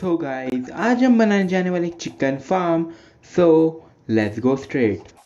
So guys आज हम बनाने जाने वाले chicken farm. So let's go straight.